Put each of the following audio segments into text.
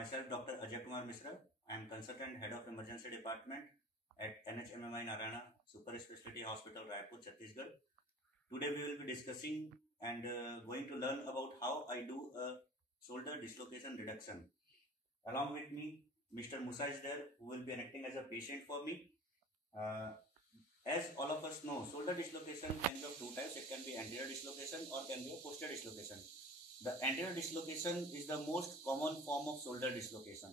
myself Dr. Ajakumar Mishra. I am Consultant Head of Emergency Department at NHMI Narayana, Super Speciality Hospital, Raipur, Chhattisgarh. Today we will be discussing and going to learn about how I do a shoulder dislocation reduction. Along with me, Mr. Musa is there, who will be acting as a patient for me. As all of us know, shoulder dislocation can be of two types. It can be anterior dislocation or can be a posterior dislocation. The anterior dislocation is the most common form of shoulder dislocation.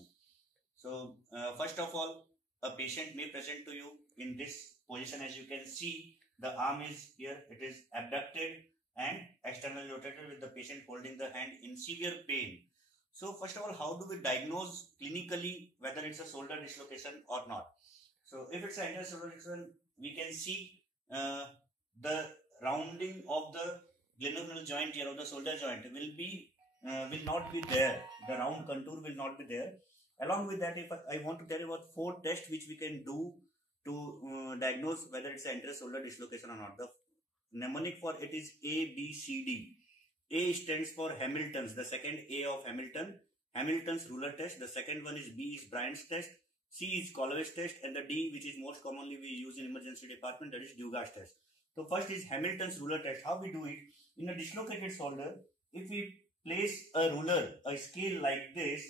So, first of all, a patient may present to you in this position. As you can see, the arm is here, it is abducted and externally rotated with the patient holding the hand in severe pain. So, first of all, how do we diagnose clinically whether it's a shoulder dislocation or not? So, if it's an anterior shoulder dislocation, we can see the rounding of the glenohumeral joint here, of the shoulder joint will not be there. The round contour will not be there. Along with that, if I want to tell you about 4 tests which we can do to diagnose whether it's an anterior shoulder dislocation or not. The mnemonic for it is A, B, C, D. A stands for Hamilton's, the second A of Hamilton's ruler test. The second one is B is Bryan's test. C is Callaway's test, and the D, which is most commonly we use in emergency department, that is Dugas test. So first is Hamilton's ruler test. How we do it? In a dislocated shoulder, if we place a ruler, a scale like this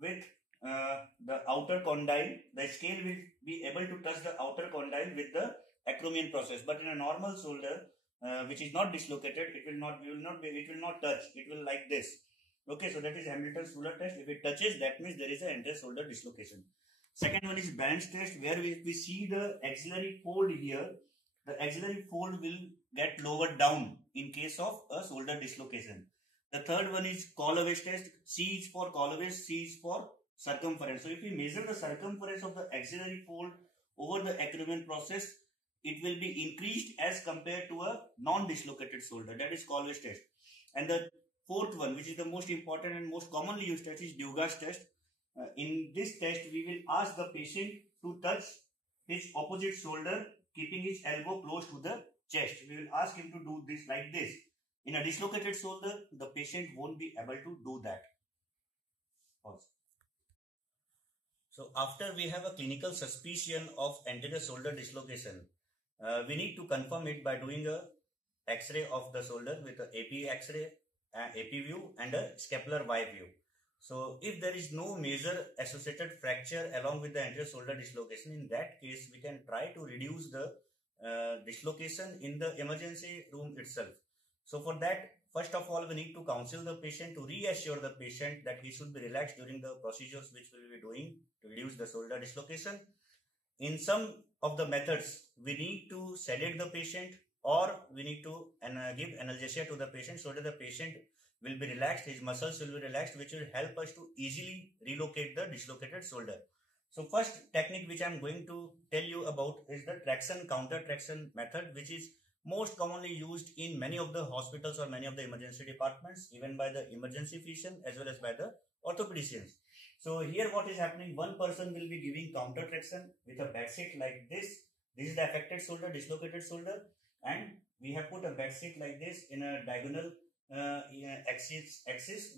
with the outer condyle, the scale will be able to touch the outer condyle with the acromion process. But in a normal shoulder, which is not dislocated, it will not touch. It will like this. Okay, so that is Hamilton's ruler test. If it touches, that means there is an anterior shoulder dislocation. Second one is Bryan's test, where we see the axillary fold here. The axillary fold will get lowered down in case of a shoulder dislocation. The third one is Callaway's test. C is for Callaway, C is for circumference. So if we measure the circumference of the axillary fold over the acromion process, it will be increased as compared to a non-dislocated shoulder. That is Callaway's test. And the fourth one, which is the most important and most commonly used test, is Dugas test. In this test, we will ask the patient to touch his opposite shoulder, keeping his elbow close to the chest. We will ask him to do this like this. In a dislocated shoulder, the patient won't be able to do that. Pause. So after we have a clinical suspicion of anterior shoulder dislocation, we need to confirm it by doing a X-ray of the shoulder with a AP X-ray, AP view and a scapular Y view. So if there is no major associated fracture along with the anterior shoulder dislocation, in that case we can try to reduce the dislocation in the emergency room itself. So for that, first of all, we need to counsel the patient, to reassure the patient that he should be relaxed during the procedures which we will be doing to reduce the shoulder dislocation. In some of the methods, we need to sedate the patient, or we need to give analgesia to the patient so that the patient will be relaxed, his muscles will be relaxed, which will help us to easily relocate the dislocated shoulder. So first technique which I am going to tell you about is the traction counter traction method, which is most commonly used in many of the hospitals or many of the emergency departments, even by the emergency physician as well as by the orthopedicians. So here what is happening, one person will be giving counter traction with a bed sheet like this. This is the affected shoulder, dislocated shoulder, and we have put a bed sheet like this in a diagonal axis.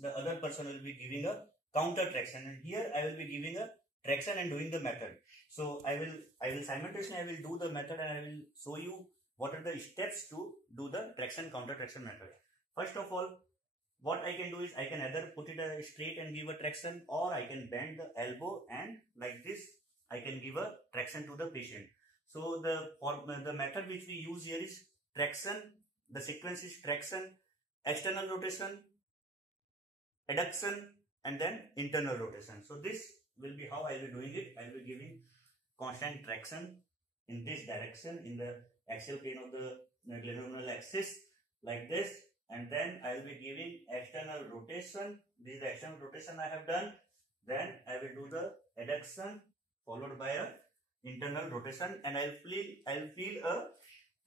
The other person will be giving a counter traction, and here I will be giving a traction and doing the method. So I will simultaneously I will do the method and I will show you what are the steps to do the traction counter traction method. First of all, what I can do is I can either put it straight and give a traction, or I can bend the elbow and like this I can give a traction to the patient. So the method which we use here is traction. The sequence is traction, external rotation, adduction, and then internal rotation. So this will be how I will be doing it. I will be giving constant traction in this direction in the axial plane of the glenohumeral axis like this, and then I will be giving external rotation. This is the external rotation I have done. Then I will do the adduction followed by a internal rotation, and I will feel a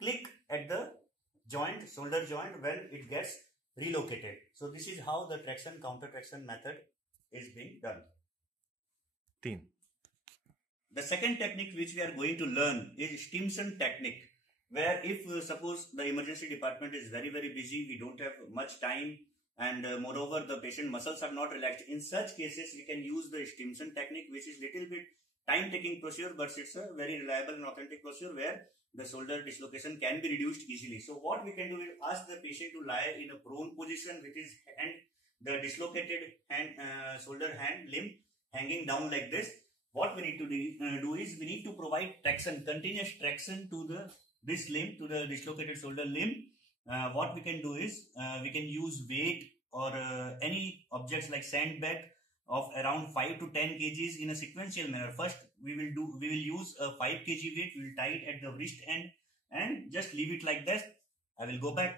click at the joint, shoulder joint, when it gets relocated. So this is how the traction counter traction method is being done. The second technique which we are going to learn is Stimson Technique, where if suppose the emergency department is very busy, we don't have much time and moreover the patient muscles are not relaxed. In such cases, we can use the Stimson technique, which is little bit time-taking procedure, but it's a very reliable and authentic procedure where the shoulder dislocation can be reduced easily. So what we can do is ask the patient to lie in a prone position with his hand, the dislocated hand, shoulder hand limb hanging down like this. What we need to do is we need to provide traction, continuous traction to this limb, to the dislocated shoulder limb. What we can do is we can use weight or any objects like sandbag of around 5 to 10 kgs in a sequential manner. First, we will use a 5 kg weight. We will tie it at the wrist end and just leave it like this. I will go back,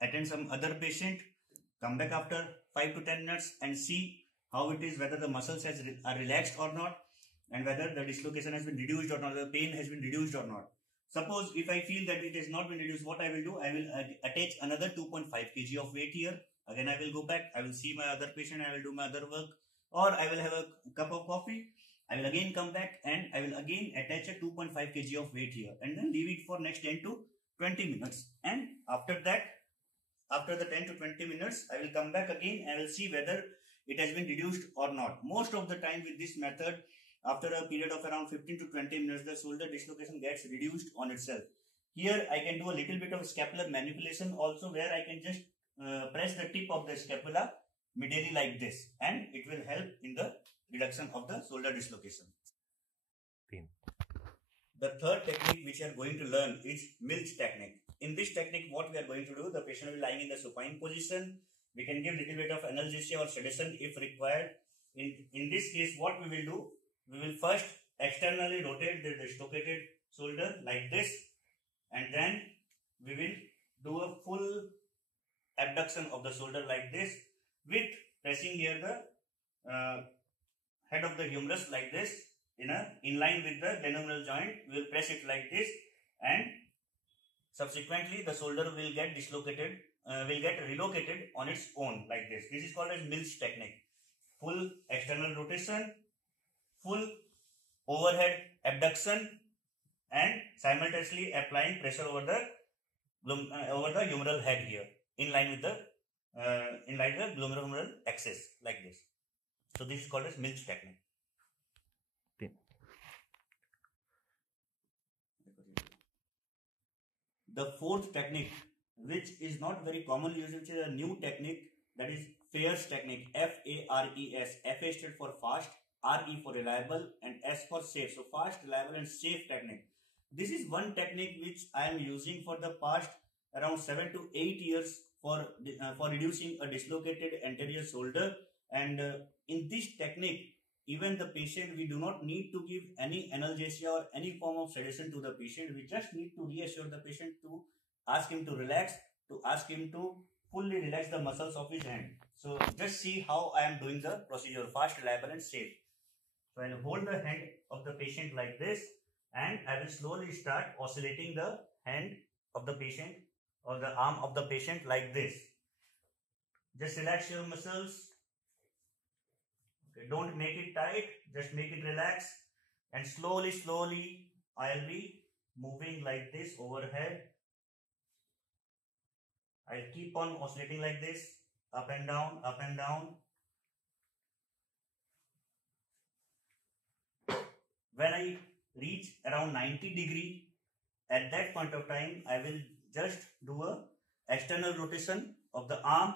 attend some other patient, come back after 5 to 10 minutes and see how it is, whether the muscles are relaxed or not, and whether the dislocation has been reduced or not, the pain has been reduced or not. Suppose if I feel that it has not been reduced, what I will do, I will attach another 2.5 kg of weight here. Again, I will go back, I will see my other patient, I will do my other work, or I will have a cup of coffee. I will again come back and I will again attach a 2.5 kg of weight here and then leave it for next 10 to 20 minutes. And after that, after the 10 to 20 minutes, I will come back again. I will see whether it has been reduced or not. Most of the time with this method, after a period of around 15 to 20 minutes, the shoulder dislocation gets reduced on itself. Here I can do a little bit of scapular manipulation also, where I can just press the tip of the scapula medially like this, and it will help in the reduction of the shoulder dislocation. The third technique which we are going to learn is Milch technique. In this technique, what we are going to do, the patient will be lying in the supine position. We can give little bit of analgesia or sedation if required. In this case, what we will do, we will first externally rotate the dislocated shoulder like this, and then we will do a full abduction of the shoulder like this, with pressing here the head of the humerus like this, in line with the glenohumeral joint. We will press it like this, and subsequently the shoulder will get dislocated, will get relocated on its own like this. This is called as Milch technique. Full external rotation, full overhead abduction, and simultaneously applying pressure over the humeral head here, in line with the glenohumeral axis like this. So this is called as Milch technique. The fourth technique, which is not very commonly used, which is a new technique, that is FARES technique. F-A-R-E-S. F-A stood for fast, R-E for reliable, and S for safe. So fast, reliable, and safe technique. This is one technique which I am using for the past around 7 to 8 years for reducing a dislocated anterior shoulder. And in this technique, even the patient, we do not need to give any analgesia or any form of sedation to the patient. We just need to reassure the patient, to ask him to relax, to ask him to fully relax the muscles of his hand. So just see how I am doing the procedure: fast, reliable, and safe. So I will hold the hand of the patient like this, and I will slowly start oscillating the hand of the patient or the arm of the patient like this. Just relax your muscles. Okay, don't make it tight, just make it relax, and slowly I'll be moving like this overhead. I'll keep on oscillating like this, up and down, up and down. When I reach around 90 degree, at that point of time, I will just do a external rotation of the arm.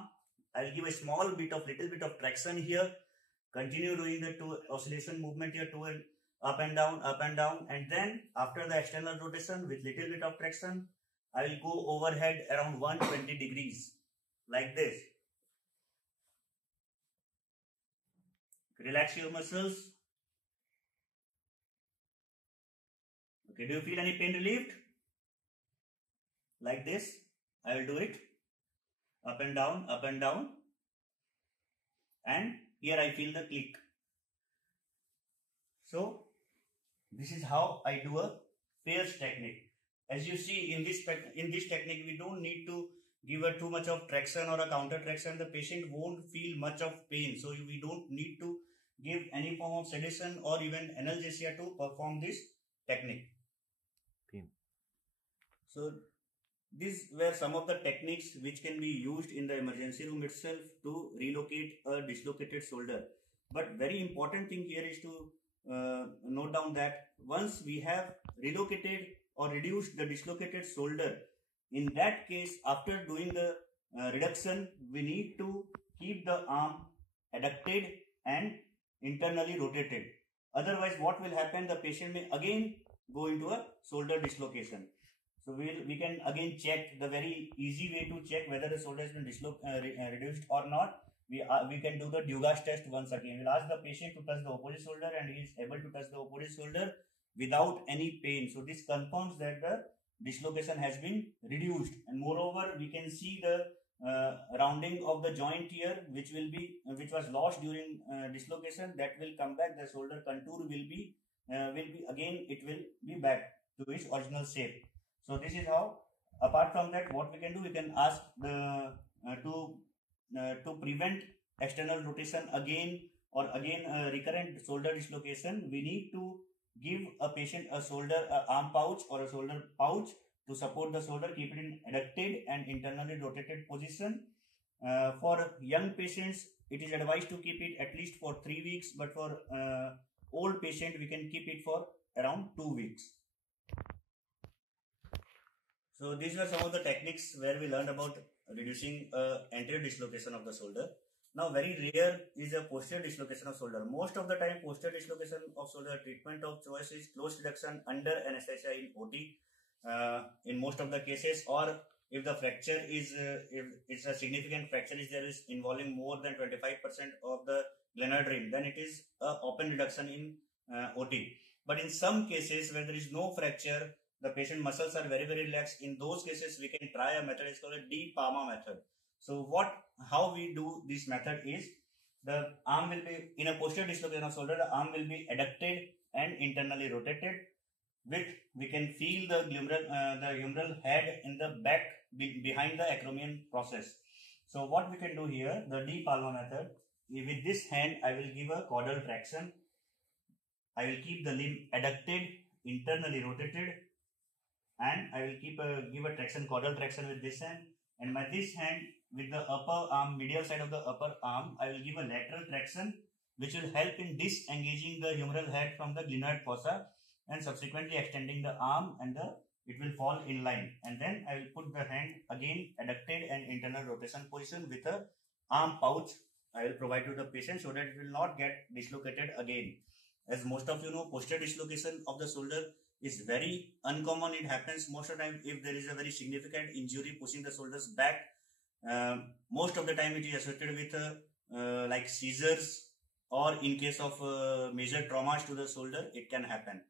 I'll give a little bit of traction here. Continue doing the oscillation movement here, to and up and down, and then after the external rotation with little bit of traction, I will go overhead around 120 degrees like this. Relax your muscles. Okay, do you feel any pain relieved? Like this, I will do it up and down, and here I feel the click. So this is how I do a FARES technique. As you see, in this technique, we don't need to give too much of traction or a counter traction. The patient won't feel much of pain, so we don't need to give any form of sedation or even analgesia to perform this technique. So these were some of the techniques which can be used in the emergency room itself to relocate a dislocated shoulder. But very important thing here is to note down that once we have relocated or reduced the dislocated shoulder, in that case, after doing the reduction, we need to keep the arm adducted and internally rotated. Otherwise, what will happen? The patient may again go into a shoulder dislocation. So we can again check, the very easy way to check whether the shoulder has been reduced or not. We can do the Dugas test once again. We'll ask the patient to touch the opposite shoulder, and he is able to touch the opposite shoulder without any pain. So this confirms that the dislocation has been reduced, and moreover we can see the rounding of the joint here, which was lost during dislocation, that will come back. The shoulder contour will be again, it will be back to its original shape. So this is how. Apart from that, what we can do, we can ask the to prevent external rotation again or recurrent shoulder dislocation. We need to give a patient a arm pouch or a shoulder pouch to support the shoulder, keep it in adducted and internally rotated position. For young patients, it is advised to keep it at least for 3 weeks, but for old patient, we can keep it for around 2 weeks. So these were some of the techniques where we learned about reducing anterior dislocation of the shoulder. Now, very rare is a posterior dislocation of shoulder. Most of the time, posterior dislocation of shoulder treatment of choice is close reduction under anesthesia in OT. In most of the cases, or if the fracture is if it's a significant fracture is there is involving more than 25% of the glenoid rim, then it is a open reduction in OT. But in some cases where there is no fracture, the patient muscles are very relaxed. In those cases, we can try a method. It's called a D-Palma method. So how we do this method is, the arm will be in a posterior dislocation of shoulder. The arm will be adducted and internally rotated. We can feel the humeral head in the back behind the acromion process. So what we can do here, the D-Palma method, with this hand I will give a caudal traction. I will keep the limb adducted, internally rotated, and I will give a traction, caudal traction with this hand, and by this hand with the upper arm, medial side of the upper arm, I will give a lateral traction which will help in disengaging the humeral head from the glenoid fossa and subsequently extending the arm, and it will fall in line. And then I will put the hand again adducted and internal rotation position with a arm pouch I will provide to the patient so that it will not get dislocated again. As most of you know, posterior dislocation of the shoulder is very uncommon. It happens most of the time if there is a very significant injury pushing the shoulders back. Most of the time it is associated with like seizures, or in case of major traumas to the shoulder, it can happen.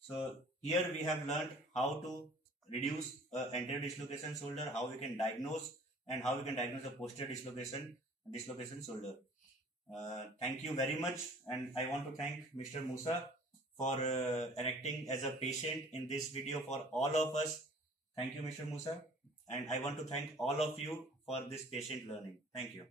So here we have learned how to reduce anterior dislocation shoulder, how we can diagnose, and how we can diagnose a posterior dislocation shoulder. Thank you very much, and I want to thank Mr. Musa for acting as a patient in this video for all of us. Thank you, Mr. Musa, and I want to thank all of you for this patient learning. Thank you.